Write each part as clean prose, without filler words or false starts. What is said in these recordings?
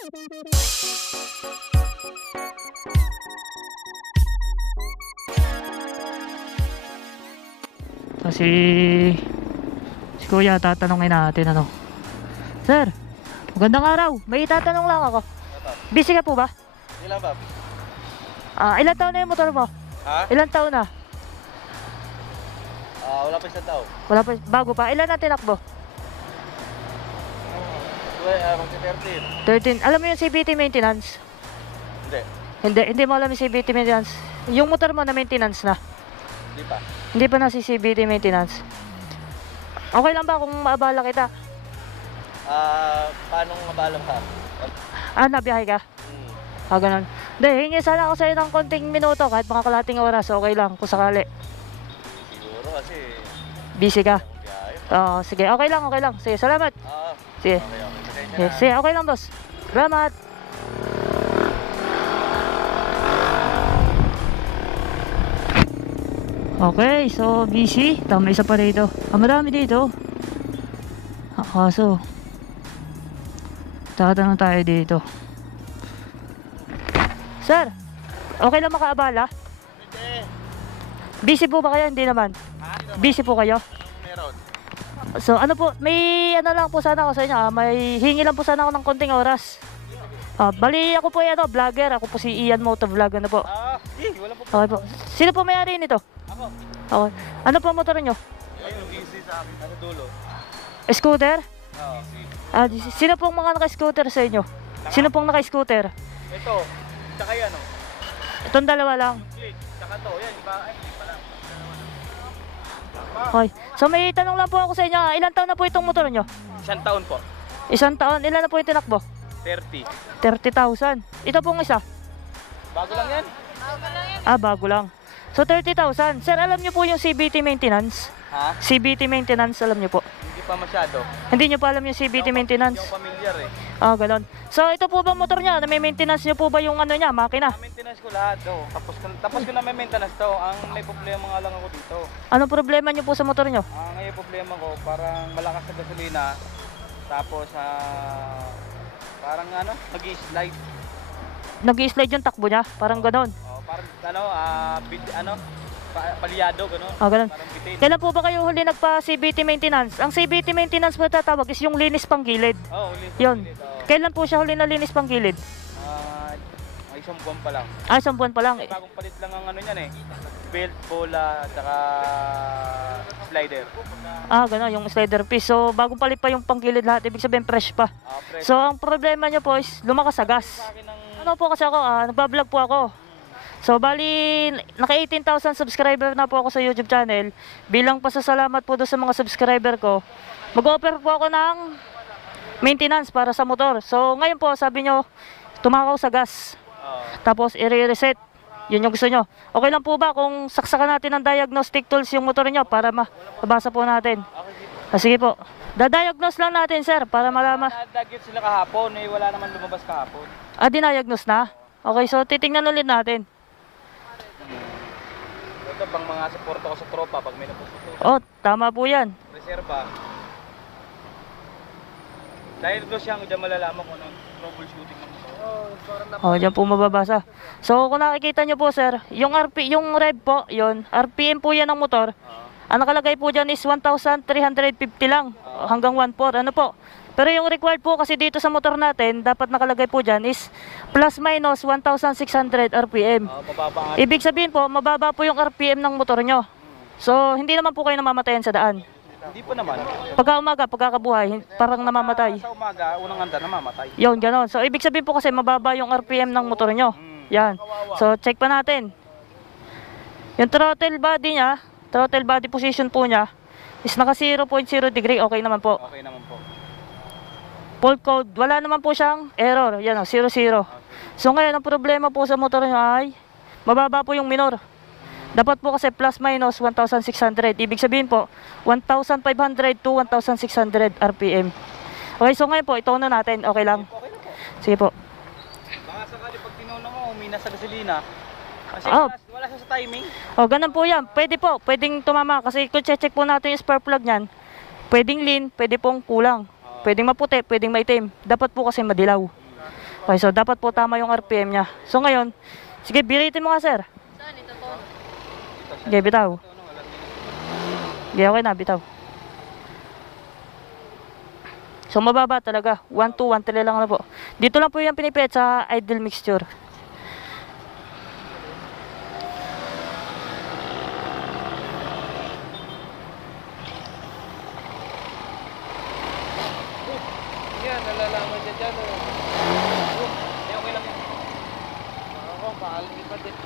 Kasi si Kuya tatanungin natin ano. Sir, magandang araw. May itatanong lang ako. Busy ka po ba? Ilan ba? Ilang taon na yung motor mo? Ha? Ilang taon na? Wala pa isang tao. Wala pa, bago pa. Ilan na tinakbo? Magsi 13. 13. Alam mo yung CVT maintenance? Hindi. Hindi mo alam yung CVT maintenance. Yung motor mo na maintenance na? Hindi pa. Hindi pa na si CVT maintenance. Okay lang ba kung maabala kita? Paano mabalang ka? Nabiyahe ka? Ganun. Hindi, hingi sana ako sa'yo ng konting minuto kahit mga kalating oras. Okay lang kung sakali. Siguro kasi Busy ka? biyahe. Sige, okay lang. Sige, salamat. Sige. Sige, okay lang boss. Salamat. Okay, so busy. Tama, isa pa rito. Marami dito. Kaso tatanong tayo dito. Sir, okay lang makaabala? Hindi. Busy po ba kayo? Hindi naman. Busy po kayo? Meron. So ano po, may ano lang po sana ako sa inyo, may hingi lang po sana ako ng konting oras. Bali ako po yan, vlogger. Ako po si Ian Motovlog, ano po. Wala po. Okay po. Sino po may-ari nito? Ako. Okay. Ano po ang motor nyo? Ayun, easy sa akin. Ano dulo? Scooter? Oo. Sino pong mga naka-scooter sa inyo? Sino pong naka-scooter? Ito. Tsaka yan, oh. Itong dalawa lang. Click. Tsaka to. Yan, iba. Ay, hindi pala. Okay. So may tanong lang po ako sa inyo. Ilang taon na po itong motor nyo? Isang taon po. Isang taon. Ilan na po yung tinakbo? 30. 30,000. Ito pong isa? Bago lang yan. Bago lang. So 30,000. Sir, alam nyo po yung CVT maintenance? Ha? CVT maintenance, alam nyo po? Hindi pa masyado. Hindi nyo pa alam yung CVT maintenance? Yung familiar eh. Ganon. So ito po ba motor nyo? May maintenance nyo po ba yung ano niya, makina? Maintenance ko lahat daw. Tapos ko na may maintenance daw. Ang may problema nga lang ako dito. Anong problema nyo po sa motor nyo? Ang ngayon problema ko, parang malakas sa gasolina. Tapos parang nag-i-slide. Nag-i-slide yung takbo niya? Parang ganon. Parang palyado gano'n. Ganon. Parang bitin. Kailan po ba kayo huli nagpa-CVT maintenance? Ang CVT maintenance po tatawag is yung linis pang gilid. Ulit. Yun. Kailan po siya huli na linis pang gilid? Isang buwan pa lang. Isang buwan pa lang. Bagong palit lang ang niyan eh. Belt, bola, saka slider. Gano'n, yung slider piece. So, bagong palit pa yung panggilid lahat. Ibig sabihin, fresh pa. Fresh. So, ang problema nyo po is lumakas sa gas. Sa akin Ano po kasi ako, nagbablog po ako. So, bali, naka 18,000 subscriber na po ako sa YouTube channel. Bilang pasasalamat po doon sa mga subscriber ko, mag-offer po ako ng maintenance para sa motor. So, ngayon po, sabi nyo, tumakaw sa gas. Tapos, i-reset. Yun yung gusto nyo. Okay lang po ba kung saksakan natin ng diagnostic tools yung motor nyo para mabasa po natin? Sige po. Da-diagnose lang natin, sir, para malaman. Nadagit sila kahapon eh. Wala naman lumabas kahapon. Diniagnose na? Okay, so titingnan ulit natin. Ito pang mga support ko sa tropa pag may napuputo. Tama po yan. Reserva. Dahil doon siyang dyan malalaman kung anong troubleshooting ng motor. Dyan po mababasa. So kung nakikita nyo po, sir, yung rev po, yun, RPM po yan ng motor. Ang nakalagay po dyan is 1,350 lang hanggang 1,400. Ano po? Pero yung required po kasi dito sa motor natin, dapat nakalagay po dyan is plus minus 1,600 RPM. Ibig sabihin po, mababa po yung RPM ng motor nyo. So, hindi naman po kayo namamatayan sa daan. Hindi po naman. Pagka umaga, pagkakabuhay, parang namamatay. Sa umaga, unang handa namamatay. Yun, ganon. So, ibig sabihin po kasi mababa yung RPM ng motor nyo. Yan. So, check pa natin. Yung throttle body niya, throttle body position po niya, is naka 0.0 degree. Okay naman po. Okay naman po. Fault code, wala naman po siyang error. Yan o, 0, 0. So ngayon, ang problema po sa motor nyo ay mababa po yung minor. Dapat po kasi plus minus 1,600. Ibig sabihin po, 1,500 to 1,600 RPM. Okay, so ngayon po, itono natin. Okay lang? Okay na po. Sige po. Baka sakali pag tinuno mo, umina sa gasolina. Kasi wala siya sa timing. Ganun po yan. Pwede po, pwedeng tumama. Kasi kung check po natin yung spark plug niyan, pwedeng lean, pwede pong kulang. Pwedeng maputi, pwedeng maitim. Dapat po kasi madilaw. Okay, so dapat po tama yung RPM niya. So ngayon, sige, biritin mo nga, sir. Sige, bitaw. Sige, okay na, bitaw. So mababa talaga. 1, 2, 1, 3 lang na po. Dito lang po yung pinipit sa idle mixture. Yan, nalalaman niya dyan. Okay lang yan. Ako, paalim pa din.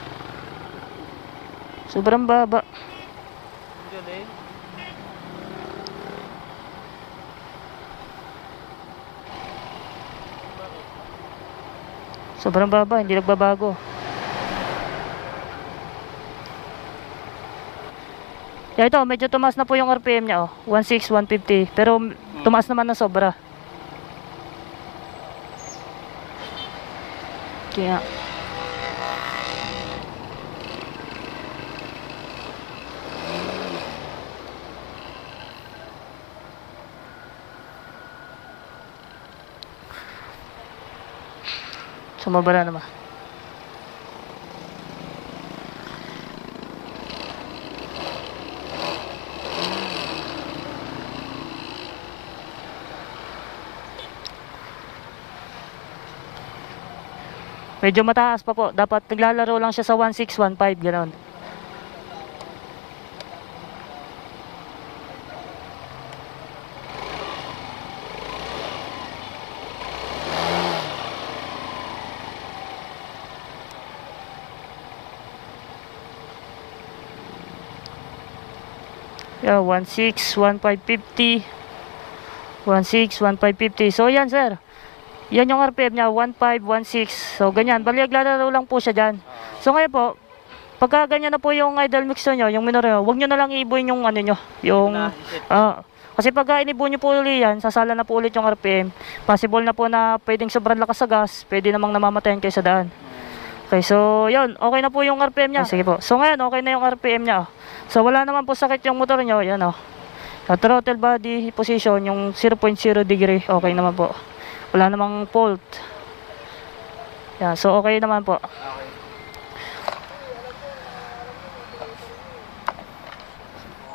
Sobrang baba. Diyan eh. Sobrang baba, hindi nagbabago. Yeah, ito, medyo tumaas na po yung RPM niya, oh. 16, 150. Pero tumaas naman na sobra. Kaya sumabara naman. Medyo mataas pa po. Dapat naglalaro lang siya sa 1615, gano'n. Yeah, 161550. 161550. So yan, sir. Yan yung RPM niya, 1516. So ganyan, bali naglalaro lang po siya dyan. So ngayon po, pagka ganyan na po yung idle mixture nyo, yung minor nyo, huwag nyo na lang iibuin yung ano nyo, yung kasi pagka inibuo nyo po ulit yan, sasala na po ulit yung RPM. Possible na po na pwedeng sobrang lakas sa gas, pwede namang namamatayan kayo sa daan. Okay, so yun, okay na po yung RPM niya. Sige po. So ngayon, okay na yung RPM niya. So wala naman po sakit yung motor nyo, yan o. Throttle body position, yung 0.0 degree, okay naman po. Wala namang fault. Yan, so okay naman po. Okay.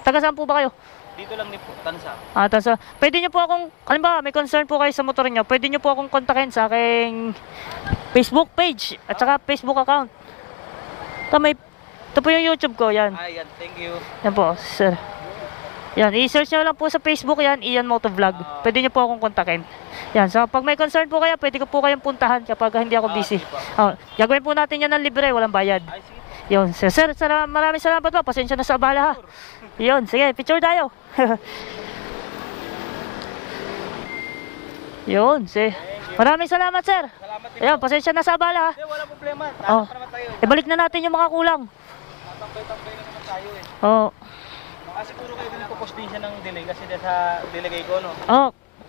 Taga saan po ba kayo? Dito lang din po, Tansa. Tansa. Pwede nyo po akong, halimbawa may concern po kayo sa motor nyo, pwede nyo po akong kontakin sa aking Facebook page at saka Facebook account. Ito po yung YouTube ko, yan. Yan, thank you. Yan po, sir. Yan, i-search nyo lang po sa Facebook yan, Ian Motovlog. Pwede nyo po akong kontakin. Yan, so pag may concern po kayo, pwede ko po kayong puntahan kapag hindi ako busy. Gagawin po natin yan ng libre, walang bayad. Ay, sige po. Yun, sir, maraming salamat po. Pasensya na sa abala ha. Yun, sige, picture tayo. Yun, sige. Maraming salamat, sir. Salamat din. Ayun, pasensya na sa abala ha. Hindi, walang problema. Oh. Tama naman tayo. Ibalik na natin yung mga kulang. Tatambay-tambay na naman tayo eh. Oo. Siguro kayo din po din siya ng delay kasi sa delegay ko, no?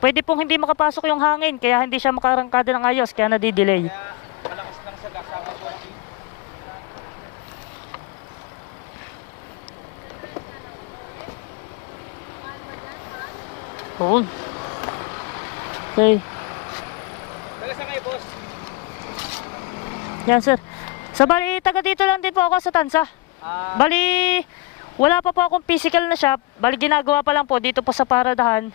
Pwede pong hindi makapasok yung hangin, kaya hindi siya makarangkada ng ayos, kaya nadidelay. Kaya malakas lang sa gas, sama po. Oo. Okay. Taga sa kayo, boss? Yan, sir. So, bali, taga dito lang din po ako sa Tansa. Bali, wala pa po akong physical na shop. Bali, ginagawa pa lang po dito po sa Paradahan.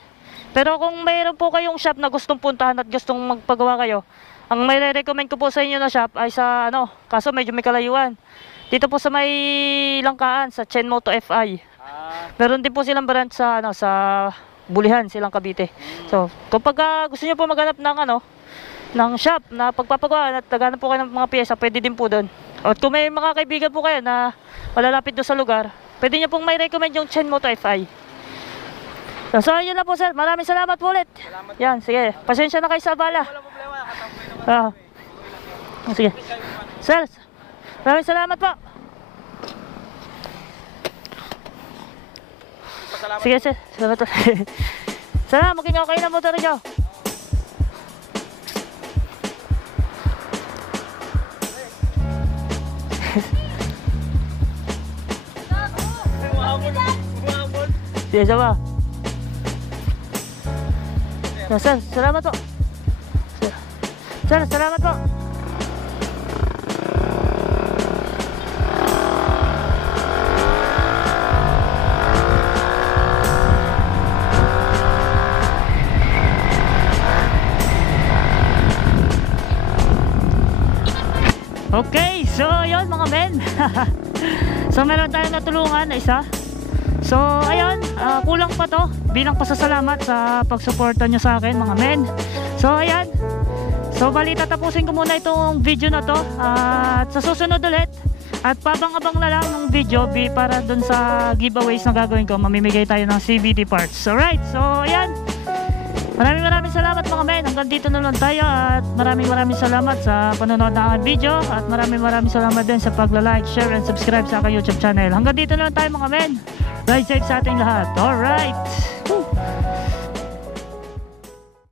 Pero kung mayroon po kayong shop na gustong puntahan at gustong magpagawa kayo, ang may recommend ko po sa inyo na shop ay sa kaso medyo may kalayuan. Dito po sa may Langkaan, sa Chenmoto FI. Meron din po silang branch sa sa Bulihan, silang Cavite. So, kapag gusto niyo po maghanap ng ng shop na pagpapagawa at naghanap po kayo ng mga piyesa, pwede din po doon. At kung may mga kaibigan po kayo na malalapit doon sa lugar, pwede niyo pong may recommend yung Chenmoto FI. So, yun na po, sir. Maraming salamat po ulit. Salamat. Yan, sige. Pasensya na kayo sa abala. Walang problema, nakatambay naman. Sige. Sir, maraming salamat po. Pasalamat. Sige, sir. Salamat po. Sana, maging okay na motor niyo. Umabot. Sige, sama. Yes, sir. Salamat po. Sir. Sir, salamat po. Okay, so yun mga men. So meron tayong natulungan na isa. So ayun, kulang pa to bilang pasasalamat sa pagsuporta nyo sa akin mga men. So ayan, so bali tatapusin ko muna itong video na to. At sa susunod ulit, at pabang-abang na lang ng video para dun sa giveaways na gagawin ko, mamimigay tayo ng CVT parts. Alright, so ayan, maraming salamat mga men. Hanggang dito na lang tayo at maraming salamat sa panonood ng aking video at maraming salamat din sa pagla-like, share and subscribe sa aking YouTube channel. Hanggang dito na lang tayo mga men. Ride safe sa ating lahat. Alright.